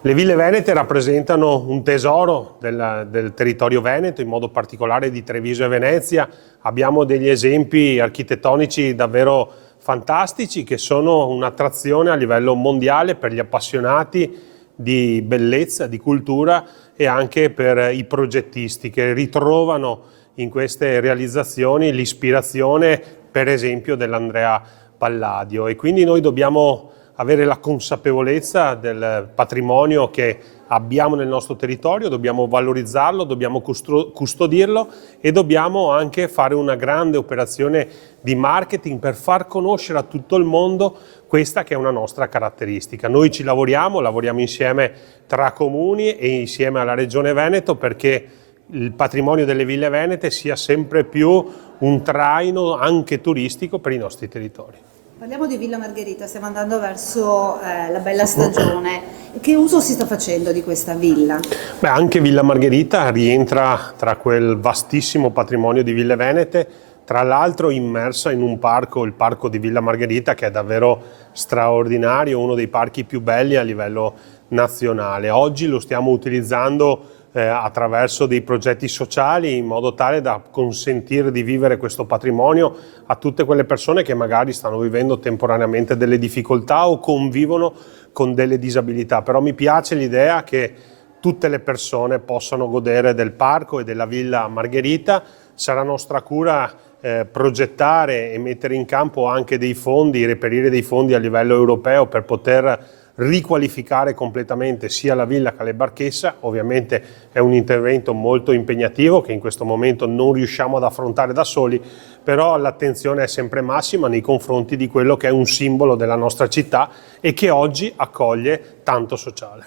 Le ville venete rappresentano un tesoro del territorio veneto, in modo particolare di Treviso e Venezia. Abbiamo degli esempi architettonici davvero fantastici che sono un'attrazione a livello mondiale per gli appassionati di bellezza, di cultura e anche per i progettisti che ritrovano in queste realizzazioni l'ispirazione, per esempio, dell'Andrea Palladio. E quindi noi dobbiamo avere la consapevolezza del patrimonio che abbiamo nel nostro territorio, dobbiamo valorizzarlo, dobbiamo custodirlo e dobbiamo anche fare una grande operazione di marketing per far conoscere a tutto il mondo questa che è una nostra caratteristica. Noi ci lavoriamo insieme tra comuni e insieme alla Regione Veneto perché il patrimonio delle ville venete sia sempre più un traino anche turistico per i nostri territori. Parliamo di Villa Margherita, stiamo andando verso la bella stagione. Che uso si sta facendo di questa villa? Beh, anche Villa Margherita rientra tra quel vastissimo patrimonio di ville venete, tra l'altro immersa in un parco, il parco di Villa Margherita, che è davvero straordinario, uno dei parchi più belli a livello nazionale. Oggi lo stiamo utilizzando attraverso dei progetti sociali in modo tale da consentire di vivere questo patrimonio a tutte quelle persone che magari stanno vivendo temporaneamente delle difficoltà o convivono con delle disabilità. Però mi piace l'idea che tutte le persone possano godere del parco e della Villa Margherita. Sarà nostra cura progettare e mettere in campo anche dei fondi, reperire dei fondi a livello europeo per poter riqualificare completamente sia la villa che la Barchessa. Ovviamente è un intervento molto impegnativo che in questo momento non riusciamo ad affrontare da soli, però l'attenzione è sempre massima nei confronti di quello che è un simbolo della nostra città e che oggi accoglie tanto sociale.